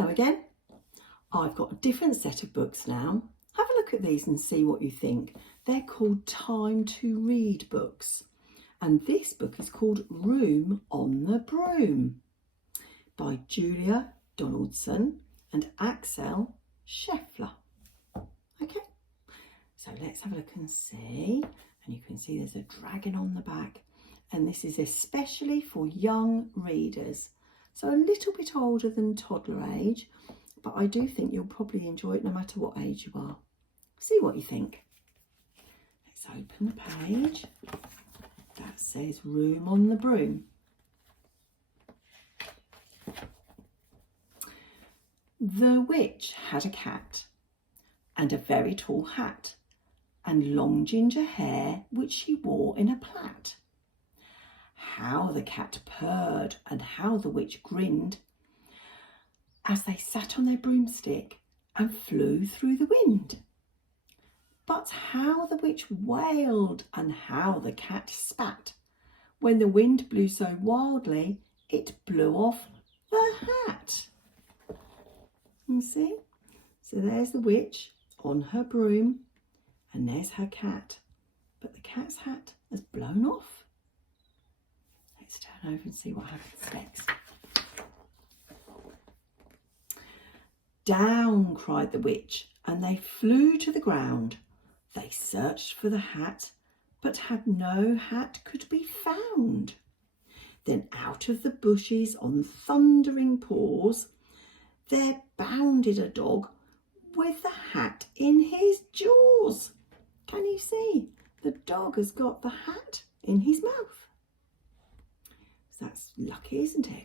Hello again. I've got a different set of books now. Have a look at these and see what you think. They're called Time to Read books. And this book is called Room on the Broom by Julia Donaldson and Axel Scheffler. Okay, so let's have a look and see. And you can see there's a dragon on the back. And this is especially for young readers. So a little bit older than toddler age, but I do think you'll probably enjoy it no matter what age you are. See what you think. Let's open the page. That says Room on the Broom. The witch had a cat and a very tall hat and long ginger hair which she wore in a plait. How the cat purred and how the witch grinned as they sat on their broomstick and flew through the wind. But how the witch wailed and how the cat spat when the wind blew so wildly it blew off the hat. You see? So there's the witch on her broom and there's her cat. But the cat's hat has blown off. Let's turn over and see what happens next. Down, cried the witch, and they flew to the ground. They searched for the hat, but had no hat could be found. Then out of the bushes on thundering paws, there bounded a dog with the hat in his jaws. Can you see? The dog has got the hat in his mouth. That's lucky, isn't it?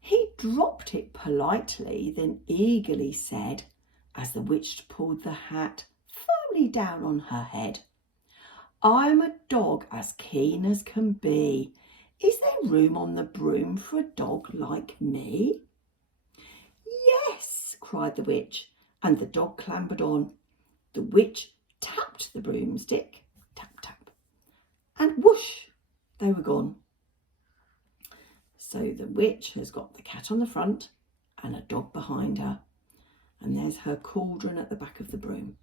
He dropped it politely, then eagerly said, as the witch pulled the hat firmly down on her head, I'm a dog as keen as can be. Is there room on the broom for a dog like me? Yes, cried the witch, and the dog clambered on. The witch tapped the broomstick, tap, tap, and whoosh, they were gone. So the witch has got the cat on the front and a dog behind her. And there's her cauldron at the back of the broom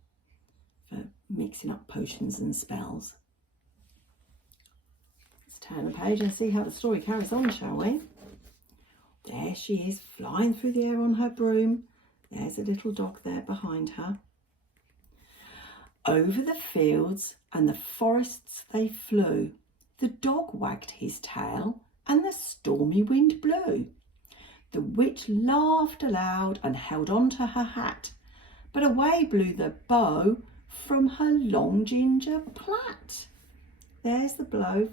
for mixing up potions and spells. Let's turn the page and see how the story carries on, shall we? There she is, flying through the air on her broom. There's a little dog there behind her. Over the fields and the forests they flew. The dog wagged his tail and the stormy wind blew. The witch laughed aloud and held on to her hat, but away blew the bow from her long ginger plait. There's the bow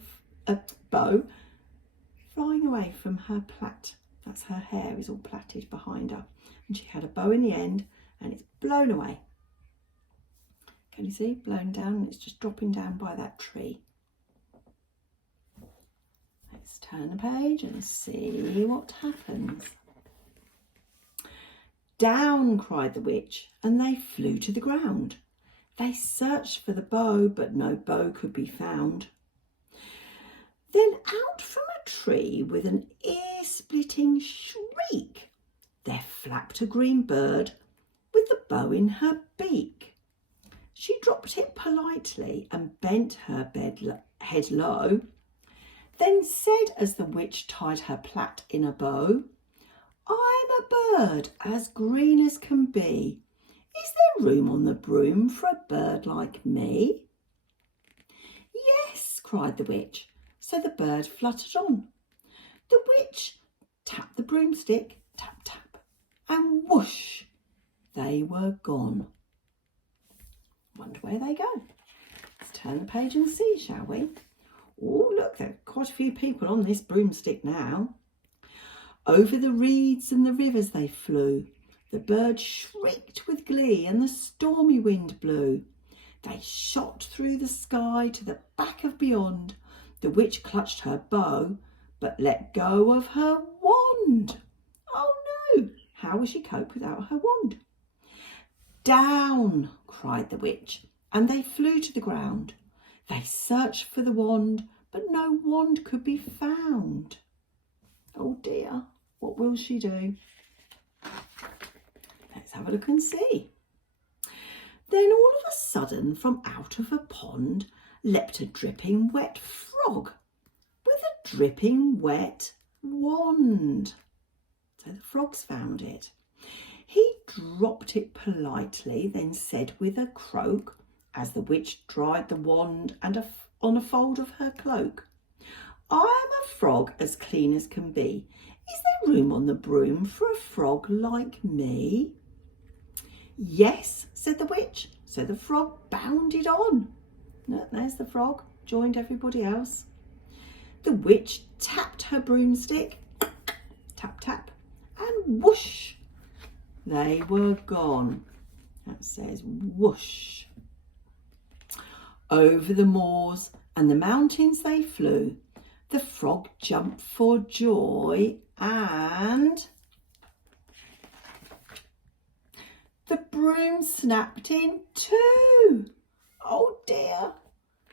flying away from her plait. That's her hair is all plaited behind her. And she had a bow in the end and it's blown away. Can you see? Blown down and it's just dropping down by that tree. Let's turn the page and see what happens. Down, cried the witch, and they flew to the ground. They searched for the bow, but no bow could be found. Then out from a tree with an ear-splitting shriek, there flapped a green bird with the bow in her beak. She dropped it politely and bent her head low, then said as the witch tied her plait in a bow, I'm a bird as green as can be. Is there room on the broom for a bird like me? Yes, cried the witch. So the bird fluttered on. The witch tapped the broomstick, tap, tap, and whoosh, they were gone. Wonder where they go. Let's turn the page and see, shall we? Oh, look, there are quite a few people on this broomstick now. Over the reeds and the rivers they flew. The birds shrieked with glee and the stormy wind blew. They shot through the sky to the back of beyond. The witch clutched her bow, but let go of her wand. Oh no, how will she cope without her wand? Down, cried the witch, and they flew to the ground. They searched for the wand, but no wand could be found. Oh dear, what will she do? have a look and see. Then all of a sudden, from out of a pond, leapt a dripping wet frog with a dripping wet wand. So the frogs found it. He dropped it politely, then said with a croak, as the witch dried the wand and on a fold of her cloak, "I am a frog as clean as can be. Is there room on the broom for a frog like me?" "Yes," said the witch. So the frog bounded on. There's the frog, joined everybody else. The witch tapped her broomstick, tap, tap, and whoosh, they were gone. That says whoosh. Over the moors and the mountains they flew. The frog jumped for joy and the broom snapped in two. Oh dear,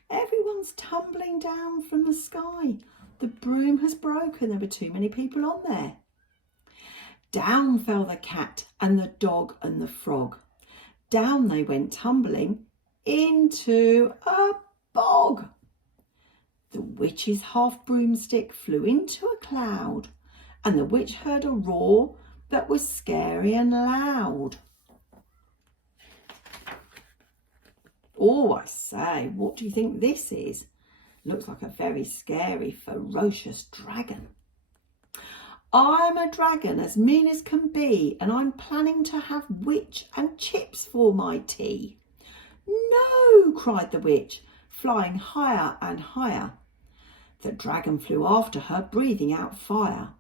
everyone's tumbling down from the sky. The broom has broken. There were too many people on there. Down fell the cat and the dog and the frog. Down they went tumbling into a bog. The witch's half broomstick flew into a cloud, and the witch heard a roar that was scary and loud. Oh, I say, what do you think this is? Looks like a very scary, ferocious dragon. "I'm a dragon as mean as can be, and I'm planning to have witch and chips for my tea." "No," cried the witch, flying higher and higher. The dragon flew after her, breathing out fire.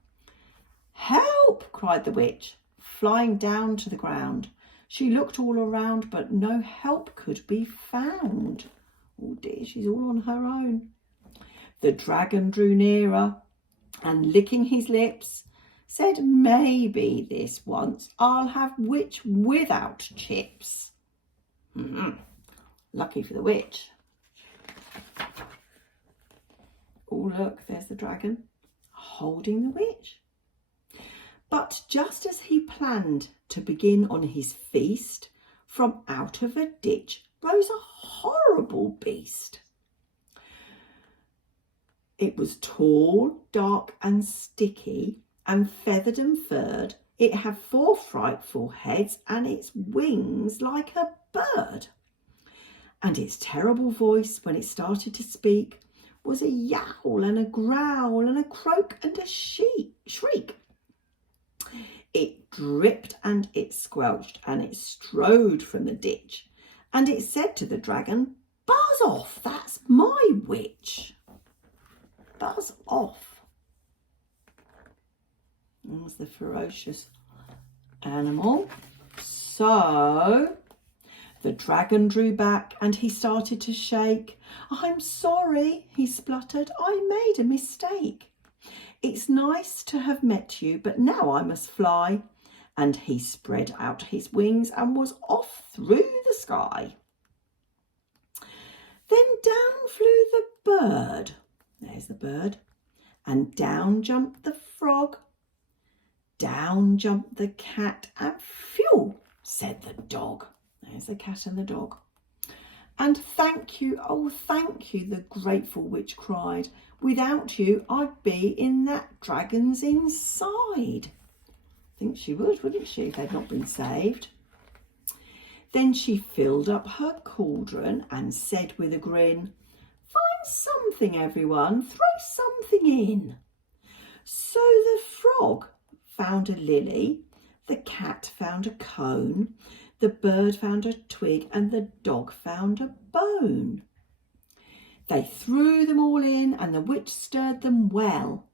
"Help!" cried the witch, flying down to the ground. She looked all around, but no help could be found. Oh dear, she's all on her own. The dragon drew nearer and, licking his lips, said, "Maybe this once I'll have witch without chips." Lucky for the witch. Oh look, there's the dragon holding the witch. But just as he planned to begin on his feast, from out of a ditch rose a horrible beast. It was tall, dark and sticky, and feathered and furred. It had 4 frightful heads and its wings like a bird. And its terrible voice, when it started to speak, was a yowl and a growl and a croak and a shriek. It dripped and it squelched and it strode from the ditch, and it said to the dragon, "Buzz off, that's my witch. Buzz off." That was the ferocious animal. So the dragon drew back and he started to shake. "I'm sorry," he spluttered. "I made a mistake. It's nice to have met you, but now I must fly." And he spread out his wings and was off through the sky. Then down flew the bird. There's the bird. And down jumped the frog. Down jumped the cat, and phew, said the dog. There's the cat and the dog. "And thank you, oh thank you," the grateful witch cried. "Without you I'd be in that dragon's inside." I think she would, wouldn't she, if they'd not been saved? Then she filled up her cauldron and said with a grin, "Find something, everyone, throw something in." So the frog found a lily, the cat found a cone, the bird found a twig, and the dog found a bone. They threw them all in, and the witch stirred them well.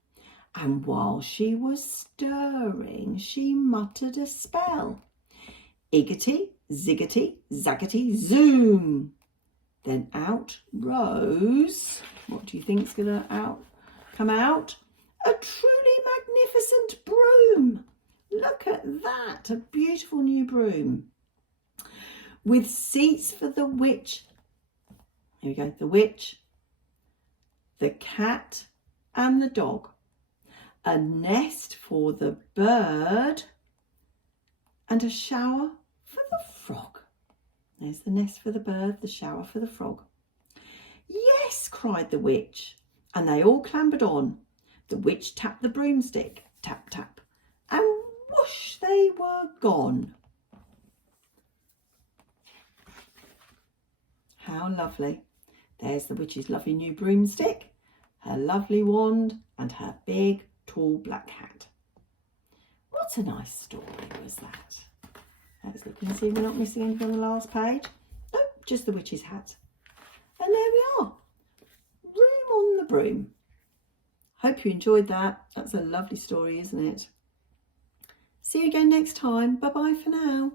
And while she was stirring, she muttered a spell. Iggity, ziggity, zaggity, zoom. Then out rose, what do you think's going to come out? A truly magnificent broom. Look at that, a beautiful new broom. With seats for the witch. Here we go, the witch, the cat and the dog. A nest for the bird and a shower for the frog. There's the nest for the bird, the shower for the frog. Yes, cried the witch, and they all clambered on. The witch tapped the broomstick, tap, tap, and whoosh, they were gone. How lovely. There's the witch's lovely new broomstick, her lovely wand, and her big, tall black hat. What a nice story was that. Let's look and see we're not missing anything on the last page. No, just the witch's hat. And there we are. Room on the broom. Hope you enjoyed that. That's a lovely story, isn't it? See you again next time. Bye-bye for now.